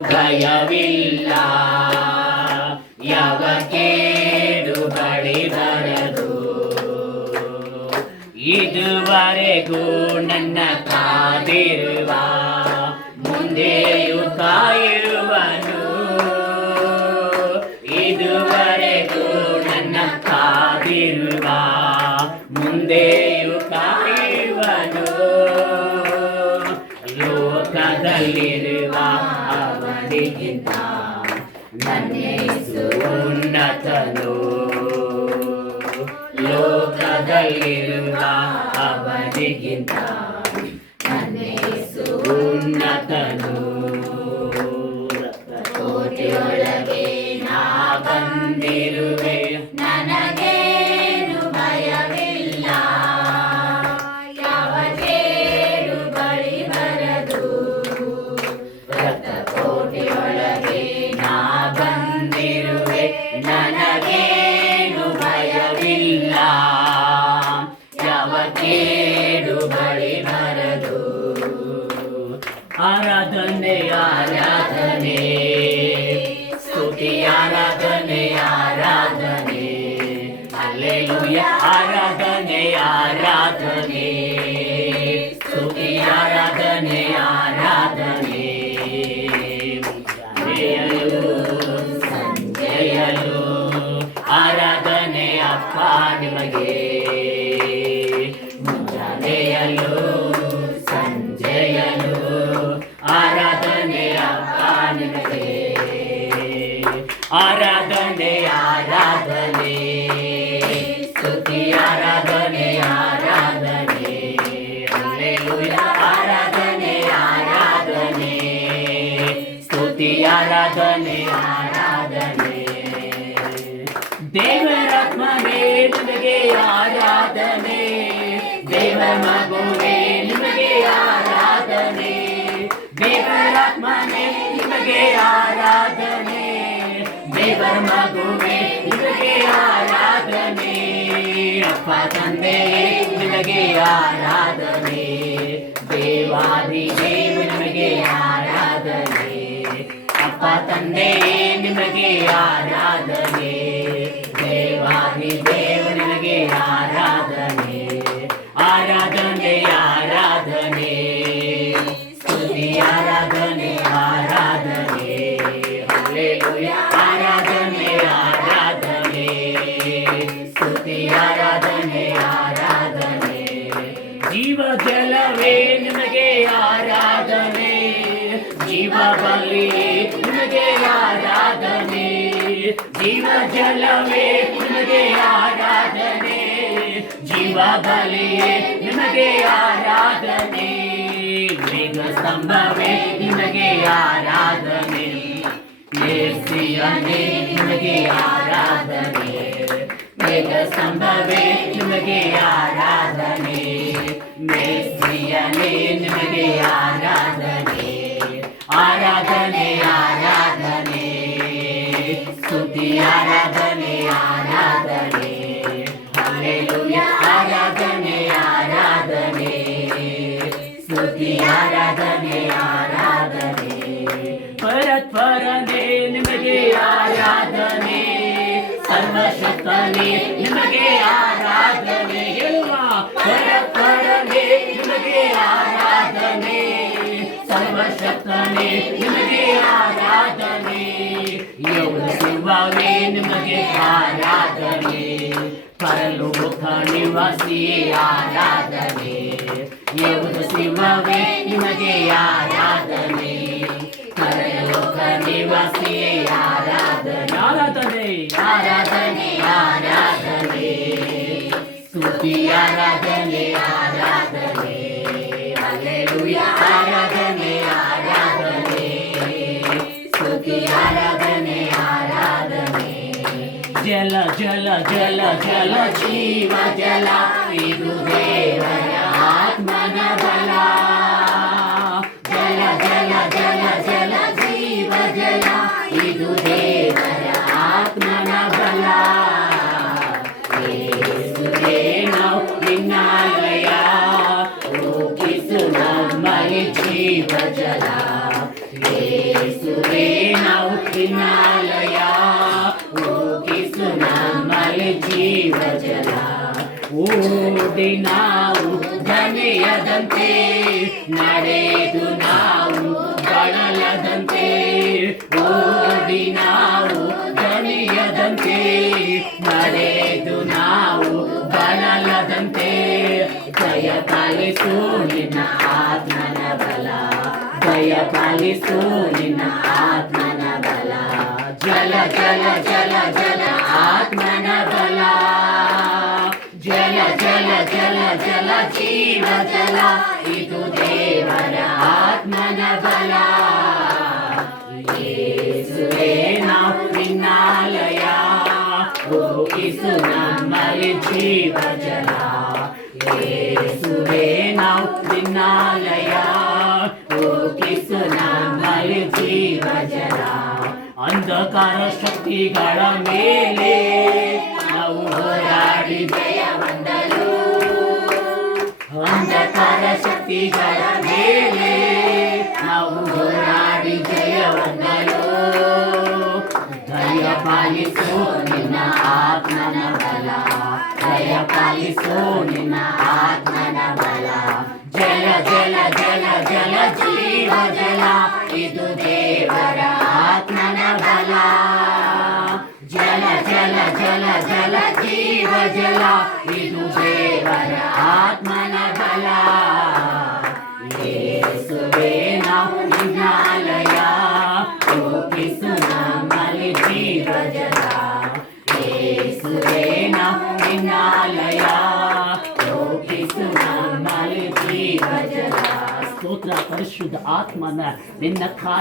ಭಯವಿಲ್ಲ, ಯಾವ ಕೇಡು ಬಳಿ ಬರದು. ಇದುವರೆಗೂ ನನ್ನ ಕಾದಿರುವ ಮುಂದೆಯೂ ಕಾಯುವನು. ಇದುವರೆಗೂ ನನ್ನ ಕಾದಿರುವ ಮುಂದೆಯೂ ಕಾಯುವನು. ಲೋಕದಲ್ಲಿರುವ ಅವನಿಗಿಂತ ನನ್ನ ಯೇಸು ಉನ್ನತನು. ಲೋಕದಲ್ಲಿರುವ ಅವನಿಗಿಂತ ನನ್ನ ಯೇಸು ಉನ್ನತನು. ಕೋಟೆಯೊಳಗೆ ನಾ ಬಂದಿರುವೆ, ನನಗೇನು ಭಯವಿಲ್ಲ, ಯಾವ ಕೇಡು ಬಳಿ ಬರದು. ಕೋಟೆಯೊಳಗೆ ನಾ ಬಂದಿರುವೆ, ನನಗೇನು ಭಯವಿಲ್ಲ, ಯಾವ ಕೇಡು ಬಳಿ ಬರದು. ಆರಾಧನೆ ಆರಾಧನೆ, ಸ್ತುತಿ ಆರಾಧನೆ ಆರಾಧನೆ, ಹಲ್ಲೆಲೂಯಾ ಆರಾಧನೆ ಆರಾಧನೆ, ಸ್ತುತಿ ಆರಾಧನೆ ಆರಾಧನೆ. ಸಂಜೆಯಲು ಆರಾಧನೆ ಅಪ್ಪ ನಿಮಗೆ, ಮುಂಜಾನೆಯಲು ಸಂಜೆಯಲು ಆರಾಧನೆ ಅಪ್ಪ ನಿಮಗೆ. ಆರಾಧನೆ ಆರಾಧನೆ, ಸ್ತುತಿ ಆರಾಧನೆ ಆರಾಧನೆ, ಹಲ್ಲೆಲೂಯಾ ಆರಾಧನೆ ಆರಾಧನೆ, ಸ್ತುತಿ ಆರಾಧನೆ ಆರಾಧನೆ. ದೇವರಾತ್ಮನೇ ನಿಮಗೆ ಆರಾಧನೆ, ದೇವರ ಮಗುವೇ ನಿಮಗೆ ಆರಾಧನೆ, ದೇವರಾತ್ಮನೇ ನಿಮಗೆ ಆರಾಧನೆ, ದೇವರ ಮಗುವೇ ನಿಮಗೆ ಆರಾಧನೆ. ಅಪ್ಪ ತಂದೆಯೇ ನಿಮಗೆ ಆರಾಧನೆ, ದೇವಾದಿ ದೇವ ನಿಮಗೆ ಆರಾಧನೆ. ಅಪ್ಪ ತಂದೆಯೇ ನಿಮಗೆ ಆರಾಧನೆ, ದೇವಾದಿ ದೇವ ನಿಮಗೆ ಆರಾಧನೆ. ಆರಾಧನೆ ಆರಾಧನೆ, ಸ್ತುತಿ ಆರಾಧನೆ ಆರಾಧನೆ, ಹಲ್ಲೆಲೂಯಾ ಆರಾಧನೆ ಆರಾಧನೆ, ಸ್ತುತಿ ಆರಾಧನೆ ಆರಾಧನೆ. ಜೀವ ಜಲವೇ ನಿಮಗೆ ಆರಾಧನೆ, ಜೀವ ಬಲಿ ನಿಮಗೆ ಆರಾಧನೆ, ಜೀವ ಜಲವೇ ನಿಮಗೆ ಆರಾಧನೆ, ಜೀವ ಬಲಿಯೇ ನಿಮಗೆ ಆರಾಧನೆ. ಮೇಘ ಸ್ತಂಭವೇ ನಿಮಗೆ ಆರಾಧನೆ, ಯೇಸುವೇ ನಿಮಗೆ ಆರಾಧನೆ. ಮೇಘ ಸ್ತಂಭವೇ ನಿಮಗೆ ಆರಾಧನೆ, ಮೇಸಿಯನೇ ನಿಮಗೆ ಆರಾಧನೆ. ಆರಾಧನೆ ಆರಾಧನೆ, ಸ್ತುತಿ ಆರಾಧನೆ ಆರಾಧನೆ, ಹಲ್ಲೆಲೂಯಾ ಆರಾಧನೆ ಆರಾಧನೆ, ಸ್ತುತಿ ಆರಾಧನೆ ಆರಾಧನೆ. ಪರತ್ವರನೇ ನಿಮಗೆ ಆರಾಧನೆ, ಸರ್ವಶಕ್ತನೇ ನಿಮಗೆ ಆರಾಧನೆ. ಹೇಳುವ ಪರತ್ವರನೇ ನಿಮಗೆ ಆರಾಧನೆ, ಸರ್ವಶಕ್ತನೇ ನಿಮಗೆ ಆರಾಧನೆ. ಯೋಗ ಶಿವವೇ ನಿಮಗೆ ಆರಾಧನೆ, ಪರಲೋಕ ನಿವಾಸಿಯೇ ಆರಾಧನೆ. ಯೋಗ ಶಿವವೇ ನಿಮಗೆ ಆರಾಧನೆ, ಪರಲೋಕ ನಿವಾಸಿಯೇ ಆರಾಧನೆ. ಆರಾಧನೆ ಆರಾಧನೆ ಆರಾಧನೆ, ಸ್ತುತಿ ಆರಾಧನೆ ಆರಾಧನೆ, ಹಲ್ಲೆಲೂಯಾ ಆರಾಧನೆ ಆರಾಧನೆ, ಸ್ತುತಿ ಆರಾಧನೆ ಆರಾಧನೆ. ಜಲ ಜಲ ಜಲ ಜಲ ಜೀವ ಜಲ, ಇದು ದೇವರ ಆತ್ಮನ ಬಲ. ಜಲ ಜಲ ಜಲ ಜಲ ಜೀವ ಜಲ, ಇದು ದೇವರ ಆತ್ಮನ ಬಲ. ಯೇಸುವೇ ನಾವು ನಿನ್ನಾಲಯ, ರೂಪಿಸು ನಮ್ಮಲ್ಲಿ ಜೀವ ಜಲ. ಯೇಸು ಯೇಸುವೇ ನಾವು ನಿನ್ನಾಲಯ ಹೋಗಿಸು ನಮ್ಮಲ್ಲಿ ಜೀವ ಜಲ ಓಡಿ ನಾವು ಧನೆಯದಂತೆ ನಡೆದು ನಾವು ಬಳಲದಂತೆ ಓಡಿ ನಾವು ಧನೆಯದಂತೆ ನಡೆದು ನಾವು ಬಳಲದಂತೆ ದಯ ಪಾಲಿಸು ನಿನ್ನ ಆತ್ಮನ ಬಲ ದಯ ಪಾಲಿಸು ನಿನ್ನ ಆತ್ಮನ ಬಲ ಜಲ ಜಲ ಜಲ ಜಲ ಆತ್ಮನ ಬಲ ಜಲ ಜಲ ಜಲ ಜಲ ಜೀವ ಜಲ ಇದು ದೇವರ ಆತ್ಮನ ಬಲ ಯೇಸುವೇ ನಾವು ನಿನ್ನಾಲಯ ಹೋಗಿಸು ನಮ್ಮಲ್ಲಿ ಜೀವ ಜಲ ಯೇಸುವೇ ನಾವು ನಿನ್ನಾಲಯ ಹೋಗಿಸು ನಮ್ಮಲ್ಲಿ ಜೀವ ಜಲ ಅಂಧಕಾರ ಶಕ್ತಿಗಳ ಮೇಲೆ ನಾವು ಹೋರಾಡಿ ಜಯ ಹೊಂದಲು ಅಂಧಕಾರ ಶಕ್ತಿಗಳ ಮೇಲೆ ನಾವು ಹೋರಾಡಿ ಜಯ ಹೊಂದಲು ದಯ ಪಾಲಿಸು ನಿನ್ನ ಆತ್ಮನ ಬಲ ದಯ ಪಾಲಿಸು ನಿನ್ನ ಆತ್ಮನ ಬಲ ಜಲ ಜಲ ಜಲ ಜಲ ಜೀವ ಜಲ ಇದು ದೇವರ ಆತ್ಮನ ಬಲ ಜಲ ಜಲ ಜಲ ಜಲ ಜೀವ ಜಲ ಇದು ದೇವರ ಆತ್ಮನ ಬಲ ಯೇಸುವೇ ನಾವು ನಿನ್ನಾಲಯ ಹೋಗಿಸು ನಮ್ಮಲ್ಲಿ ಜೀವ ಜಲ ಯೇಸುವೇ ನಾವು ನಿನ್ನಾಲಯ ಹೋಗಿಸು ನಮ್ಮಲ್ಲಿ ಜೀವ ಜಲ ಸ್ತೋತ್ರ ಪರಿಶುದ್ಧ ಆತ್ಮನ ನಿನ್ನ ಕಾರ್ಯ